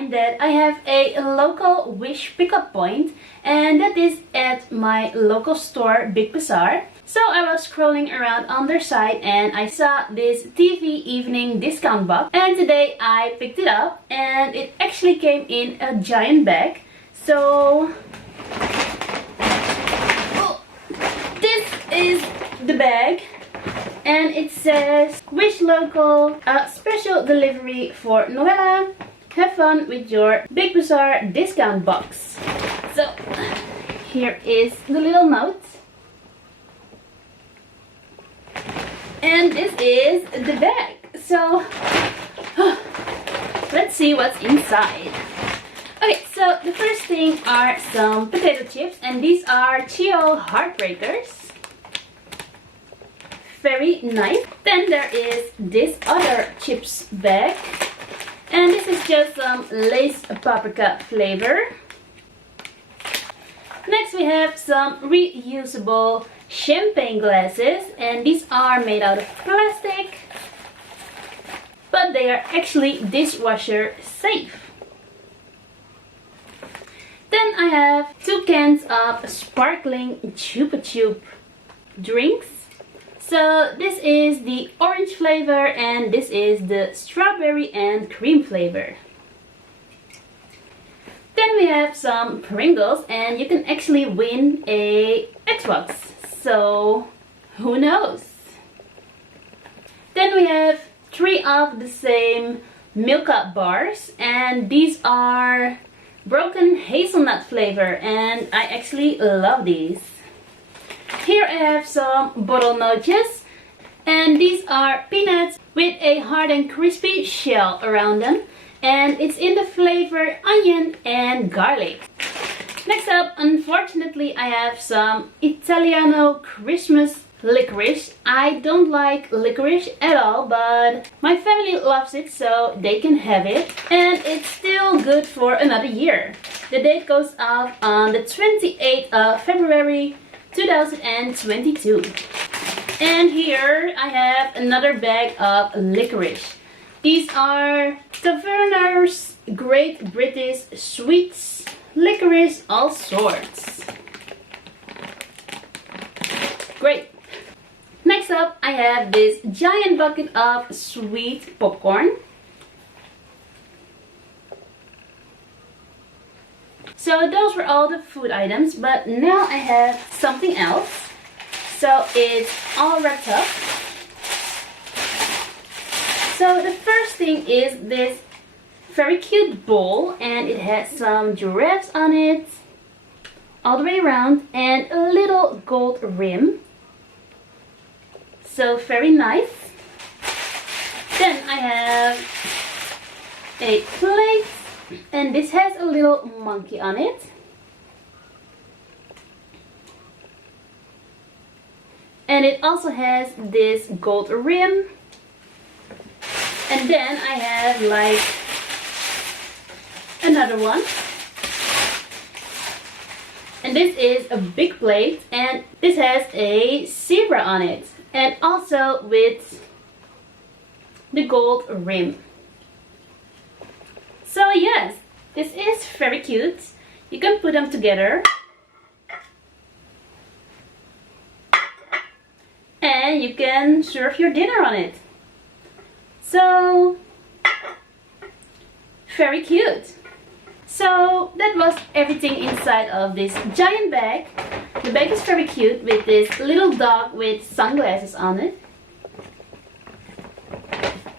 mind that I have a local Wish pickup point, and that is at my local store, Big Bazaar. So I was scrolling around on their site and I saw this TV Evening Discount Box, and today I picked it up and it actually came in a giant bag. So this is the bag. And it says, Wish Local, special delivery for Noëlla. Have fun with your Big Bazaar discount box. So, here is the little note. And this is the bag. So, let's see what's inside. Okay, so the first thing are some potato chips. And these are Cheeto Heartbreakers. Very nice. Then there is this other chips bag, and this is just some Lay's paprika flavor. Next we have some reusable champagne glasses, and these are made out of plastic, but they are actually dishwasher safe. Then I have 2 cans of sparkling Chupa Chup drinks. So this is the orange flavor and this is the strawberry and cream flavor. Then we have some Pringles, and you can actually win a Xbox. So who knows? Then we have 3 of the same Milka bars, and these are broken hazelnut flavor, and I actually love these. Here I have some bottlenose, and these are peanuts with a hard and crispy shell around them, and it's in the flavor onion and garlic. Next up, unfortunately, I have some Italiano Christmas licorice. I don't like licorice at all, but my family loves it, so they can have it, and it's still good for another year. The date goes off on the 28th of February 2022. And here I have another bag of licorice. These are Taverner's Great British Sweets licorice, all sorts. Great. Next up I have this giant bucket of sweet popcorn. So those were all the food items, but now I have something else. So it's all wrapped up. So the first thing is this very cute bowl, and it has some giraffes on it all the way around and a little gold rim. So very nice. Then I have a plate. And this has a little monkey on it. And it also has this gold rim. And then I have like another one. And this is a big plate, and this has a zebra on it. And also with the gold rim. So yes, this is very cute. You can put them together. And you can serve your dinner on it. So, very cute. So that was everything inside of this giant bag. The bag is very cute with this little dog with sunglasses on it.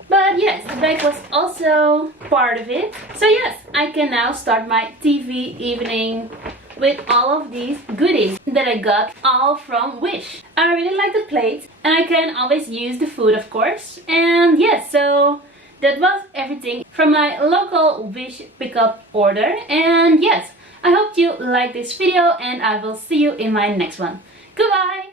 But yes, the bag was also part of it. So yes, I can now start my TV evening with all of these goodies that I got all from Wish. I really like the plate, and I can always use the food, of course. And yes, so that was everything from my local Wish pickup order. And yes, I hope you liked this video, and I will see you in my next one. Goodbye!